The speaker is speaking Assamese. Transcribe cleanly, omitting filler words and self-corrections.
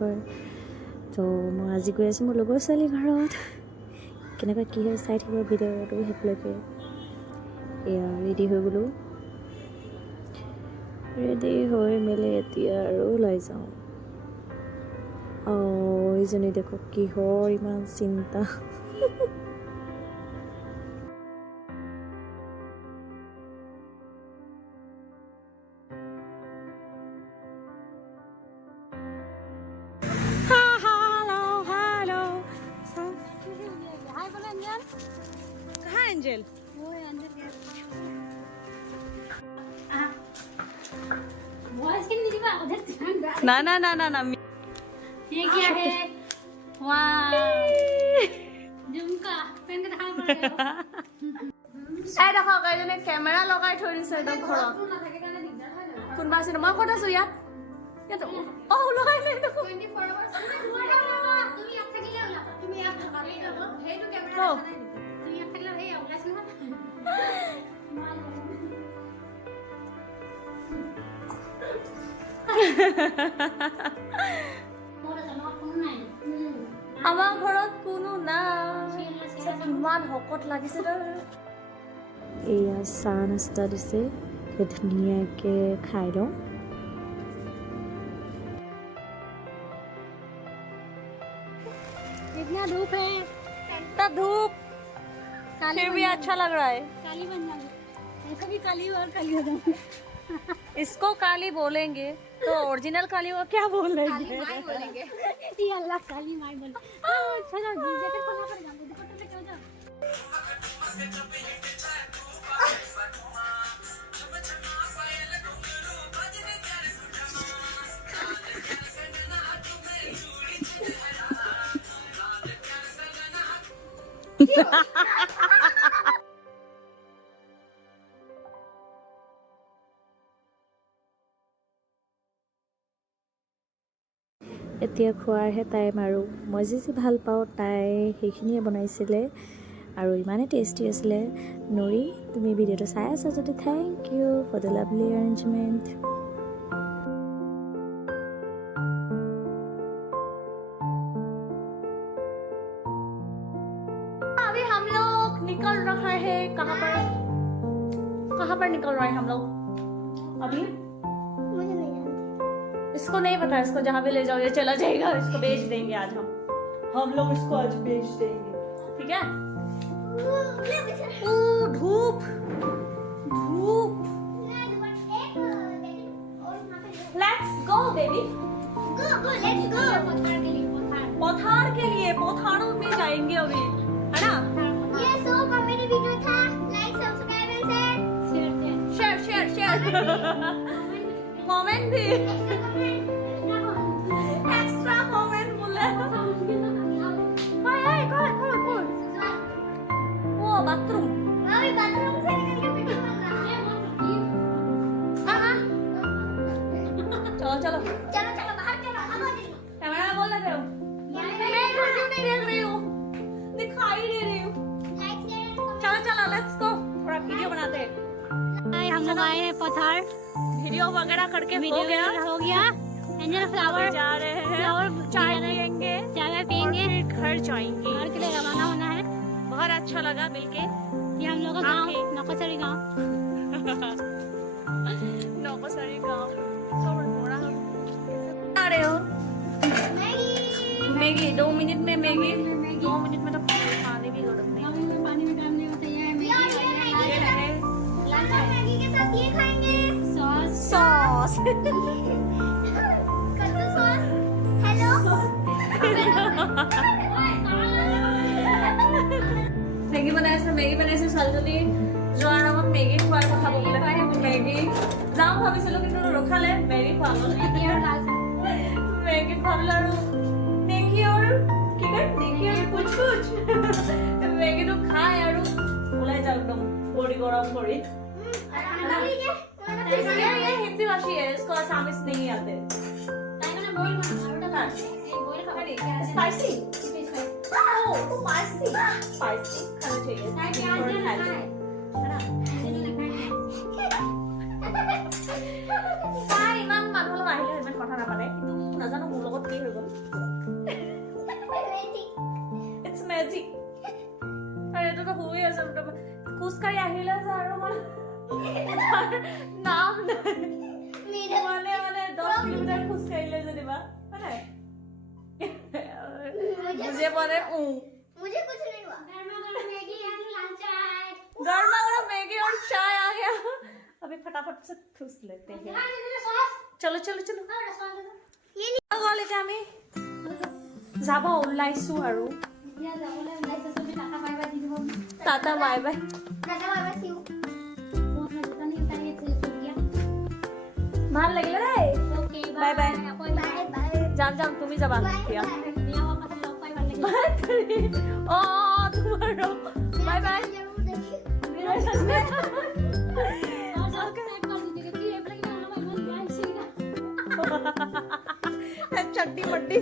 তেওঁলোকৰ তো মই আজি গৈ আছোঁ মোৰ লগৰ ছোৱালী ঘৰত কেনেকুৱা কি হয় চাই থাকিব ভিডিঅ'টো সেইবিলাকে এয়া ৰেডি হৈ গ'লোঁ ৰেডি হৈ মেলি এতিয়া আৰু ওলাই যাওঁ এইজনী দেখো কিহৰ ইমান চিন্তা एंजल वो अंदर गया वॉइस की नहीं दिखा उधर ना ना ना ना ना ये क्या है वाह झुमका पेन के दिखा पड़ेगा ए देखो गाइजने कैमरा लगाई थोड़ी दिसे एकदम घरत कोनबा আছে মই কত আছো ইয়াত ইয়াত ও লগাই নাই দেখো 24 আৱাৰ্স তুমি ইয়াত থাকিলে ওলা তুমি ইয়াত থাকা হেইটো কেমেৰা আছে আমাৰ ঘৰত কোনো নাই ইমান হকত লাগিছে এয়া চাহ নাস্তা দিছে ধুনীয়াকে খাই লওঁ इतना धूप है इतना धूप फिर भी अच्छा लग रहा है काली बन जाएगी ऐसा भी काली और काली हो जाएगी इसको काली बोलेंगे तो ओरिजिनल काली वो क्या बोलेंगे काली माई बोलेंगे ये अल्लाह काली माई बोल चलो जैकेट खोलना पड़ेगा दुपट्टे लेके हो जाओ এতিয়া খোৱাৰহে টাইম আৰু মই যি ভাল পাওঁ তাই সেইখিনিয়ে বনাইছিলে আৰু ইমানে টেষ্টি আছিলে নুৰি তুমি ভিডিঅ'টো চাই আছা যদি thank you for the lovely arrangement अभी हम लोग निकल रहा है कहाँ पर निकल रहे हैं हम लोग अभी मुझे नहीं जानती इसको नहीं पता इसको जहाँ भी ले जाओ ये चला जाएगा इसको बेच देंगे आज हम लोग इसको आज बेच देंगे ठीक है धूप धूप let's go baby go let's go पथार के लिए पथारों में जाएंगे अभी है ना ये सो कॉमेडी वीडियो था like subscribe and share comment भी एक्स्ट्रा कमेंट बोले हाय कौन वो बाथरूम अभी बाथरूम से निकल के वीडियो बन रहा है हां चलो बाहर चलो कैमरा बोल रहे हो मैं वीडियो नहीं देख रही हूं दिखाई दे रही हूँ चलो लेट्स गो थोड़ा वीडियो बनाते हैं हम लोग आए हैं पथार वीडियो वगैरह करके हो गया एंजल फ्लावर जा रहे हैं फ्लावर चाय पियेंगे घर जाएंगे घर के लिए रवाना होना है बहुत अच्छा लगा मिलके ये हम लोग का गांव नौकसरी गांव आ रहे हो मैगी 2 मिनट में मैगी 2 मिनट में तो पानी भी गरम नहीं पानी में गरम नहीं होता है मैगी के साथ ये खाएंगे सॉस कद्दू सॉस हेलो मैगी बनाইছে ছোৱালীজনী যোৱাৰ আগত মেগী খোৱাৰ কথা ক'বলৈ মেগী যাওঁ ভাবিছিলো কিন্তু ৰখালে মেগী খোৱালো মেগী খোৱালো আৰু देखिए और कुछ मैगी तो खाए और ओलाई जाओ एकदम बॉडी गरम करी ये हिंदी भाषी है इसको आसामी से नहीं आते स्पाइसी स्पाइसी खाना चाहिए ইমান মানুহ আহিলে ইমান কথা নাপাতে কিন্তু নাজানো মোৰ লগত টোপনি হৈ গ'ল ইটছ মেজিক আৰু এইটোতো শুই আছে খোজকাঢ়ি আহিলে যে আৰু নাম মানে 10 কিলোমিটাৰ খোজকাঢ়িলে যেনিবা হয় मुझे बोले मुझे कुछ नहीं हुआ गर्मा गर्म मैगी और चाय आ गया अभी फटाफट से ठूस लेते हैं चलो चलो चलो গ'লেকে আমি যাব ওলাইছো আৰু টাটা বাই বাই ভাল লাগিলে দেই বাই বাই যাম যাম তুমি যাবা এতিয়া অ তোমাৰ বাই বাই चट्टी मट्टी